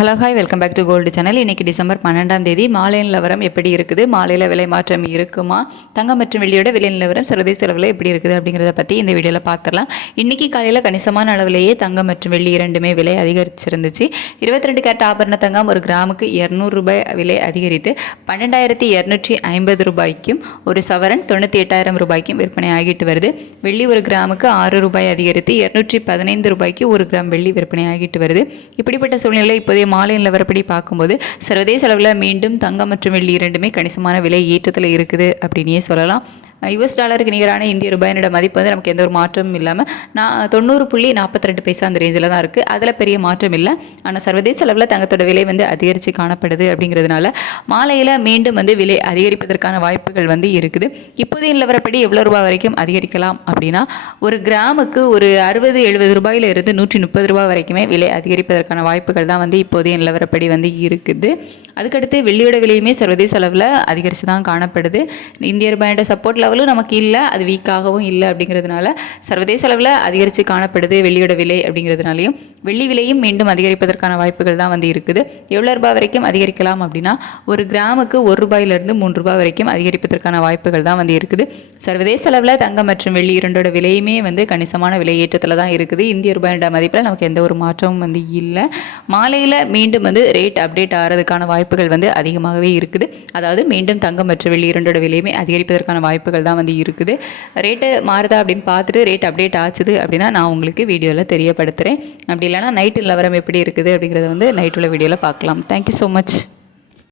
Hello hi welcome back to gold channel இன்றைக்கி December பன்னெண்டாம் தேதி. மாலை நிலவரம் எப்படி இருக்குது? மாலையில் விலை மாற்றம் இருக்குமா? தங்கம் மற்றும் வெள்ளியோட விலை நிலவரம் சர்வதேச அளவில் எப்படி இருக்குது அப்படிங்கிறத பற்றி இந்த வீடியோவில் பார்த்துடலாம் இன்றைக்கி காலையில் கணிசமான அளவிலேயே தங்கம் மற்றும் வெள்ளி இரண்டுமே விலை அதிகரிச்சிருந்துச்சு. இருபத்தி ரெண்டு கேரட் ஆபரண தங்கம் ஒரு கிராமுக்கு இரநூறு ரூபாய் விலை அதிகரித்து பன்னெண்டாயிரத்தி இரநூற்றி ஐம்பது ரூபாய்க்கும் ஒரு சவரன் தொண்ணூற்றி எட்டாயிரம் ரூபாய்க்கும் விற்பனை ஆகிட்டு வருது. வெள்ளி ஒரு கிராமுக்கு ஆறு ரூபாய் அதிகரித்து இரநூற்றி பதினைந்து ரூபாய்க்கு ஒரு கிராம் வெள்ளி விற்பனை ஆகிட்டு வருது. இப்படிப்பட்ட சூழ்நிலை இப்போதைய மாலை நிலவரப்படி பார்க்கும்போது சர்வதேச அளவில் மீண்டும் தங்கம் மற்றும் வெள்ளி இரண்டுமே கணிசமான விலை ஏற்றத்தில் இருக்குது அப்படின்னே சொல்லலாம். யுஎஸ் டாலருக்கு நிகரான இந்திய ரூபாயினோட மதிப்பு வந்து நமக்கு எந்த ஒரு மாற்றமும் இல்லாமல் நான் தொண்ணூறு புள்ளி நாற்பத்தி ரெண்டு பைசா அந்த ரேஞ்சில் தான் இருக்குது அதில் பெரிய மாற்றம் இல்லை. ஆனால் சர்வதேச அளவில் தங்கத்தோட விலை வந்து அதிகரித்து காணப்படுது அப்படிங்கிறதுனால மாலையில் மீண்டும் வந்து விலை அதிகரிப்பதற்கான வாய்ப்புகள் வந்து இருக்குது. இப்போதைய நிலவரப்படி எவ்வளோ ரூபாய் வரைக்கும் அதிகரிக்கலாம் அப்படின்னா ஒரு கிராமுக்கு ஒரு அறுபது எழுபது ரூபாயில இருந்து நூற்றி முப்பது ரூபாய் வரைக்குமே விலை அதிகரிப்பதற்கான வாய்ப்புகள் தான் வந்து இப்போதைய நிலவரப்படி வந்து இருக்குது. அதுக்கடுத்து வெள்ளியோட விலையுமே சர்வதேச அளவில் அதிகரித்து தான் காணப்படுது. இந்திய ரூபாயோட சப்போர்ட்டில் லெவலும் நமக்கு இல்லை அது வீக்காகவும் இல்லை அப்படிங்கிறதுனால சர்வதேச அளவில் அதிகரித்து காணப்படுது வெள்ளியோட விலை அப்படிங்கிறதுனாலையும். வெள்ளி விலையும் மீண்டும் அதிகரிப்பதற்கான வாய்ப்புகள் தான் வந்து இருக்குது. எவ்வளோ ரூபாய் வரைக்கும் அதிகரிக்கலாம் அப்படின்னா ஒரு கிராமுக்கு ஒரு ரூபாயிலிருந்து மூன்று ரூபாய் வரைக்கும் அதிகரிப்பதற்கான வாய்ப்புகள் தான் வந்து இருக்குது. சர்வதேச அளவில் தங்கம் மற்றும் வெள்ளி இரண்டோட விலையுமே வந்து கணிசமான விலை ஏற்றத்தில் தான் இருக்குது. இந்திய ரூபாயோட மதிப்பில் நமக்கு எந்த ஒரு மாற்றமும் வந்து இல்லை. மாலையில் மீண்டும் வந்து ரேட் அப்டேட் ஆகிறதுக்கான வாய்ப்புகள் வந்து அதிகமாகவே இருக்குது. அதாவது மீண்டும் தங்கம் மற்றும் வெள்ளி இரண்டோட விலையுமே அதிகரிப்பதற்கான வாய்ப்புகள் தான் வந்து இருக்குது. ரேட்டு மாறுதா அப்படின்னு பார்த்துட்டு ரேட் அப்டேட் ஆச்சுது அப்படின்னா நான் உங்களுக்கு வீடியோவில் தெரியப்படுத்துகிறேன் அப்படி இல்லைனா நைட்டு நிலவரம் எப்படி இருக்குது அப்படிங்கிறத வந்து நைட்டுள்ள வீடியோவில் பார்க்கலாம். Thank you so much